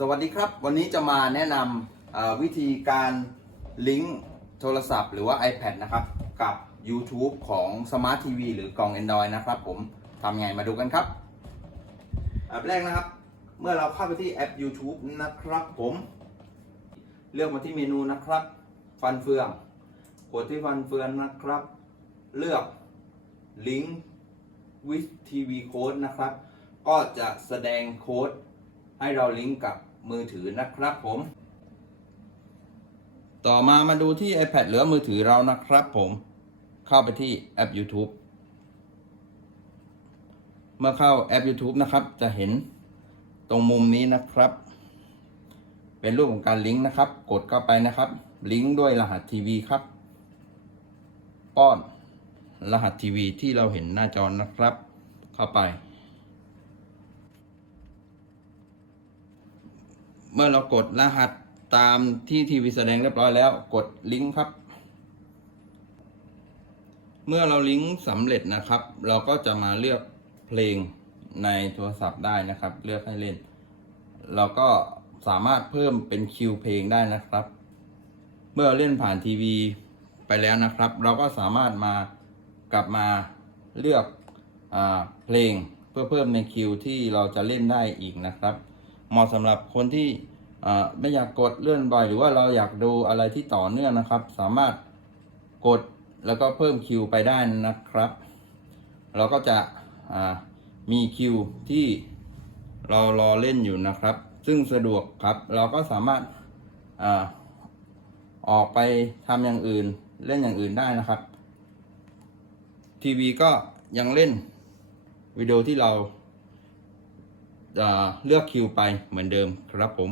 สวัสดีครับ วันนี้จะมาแนะนำวิธีการลิงก์โทรศัพท์หรือว่า iPad นะครับกับ YouTube ของ Smart TV หรือกล่อง Android นะครับผมทำไงมาดูกันครับอันแรกนะครับ เมื่อเราเข้าไปที่แอป YouTube นะครับผม เลือกมาที่เมนูนะครับ ฟันเฟืองกดที่ฟันเฟืองนะครับ เลือกลิงก์ with TV code นะครับ ก็จะแสดงโค้ด ให้เราลิงก์กับมือถือนะครับผม ต่อมามาดูที่ iPad หรือมือถือเรานะครับผม เข้าไปที่แอป YouTube เมื่อเข้าแอป YouTube นะครับ จะเห็นตรงมุมนี้นะครับ เป็นรูปของการลิงก์นะครับ กดเข้าไปนะครับ ลิงก์ด้วยรหัสทีวีครับ ป้อนรหัสทีวีที่เราเห็นหน้าจอนะครับ เข้าไป เมื่อเรากดรหัสตามที่ทีวีแสดงเรียบร้อยแล้ว กดลิงก์ครับ เมื่อเราลิงก์สำเร็จนะครับ เราก็จะมาเลือกเพลงในโทรศัพท์ได้นะครับ เลือกให้เล่น เราก็สามารถเพิ่มเป็นคิวเพลงได้นะครับ เมื่อเล่นผ่านทีวีไปแล้วนะครับ เราก็สามารถมากลับมาเลือกอเพลงเพื่อเพิ่มในคิวที่เราจะเล่นได้อีกนะครับ เหมาะสำหรับคนที่ไม่อยากกดเลื่อนบ่อยหรือว่าเราอยากดูอะไรที่ต่อเนื่องนะครับ สามารถกดแล้วก็เพิ่มคิวไปได้นะครับ เราก็จะมีคิวที่เรารอเล่นอยู่นะครับ ซึ่งสะดวกครับเราก็สามารถอออกไปทำอย่างอื่นเล่นอย่างอื่นได้นะครับ ทีวีก็ยังเล่นวิดีโอที่เรา เลือกคิวไปเหมือนเดิมครับผม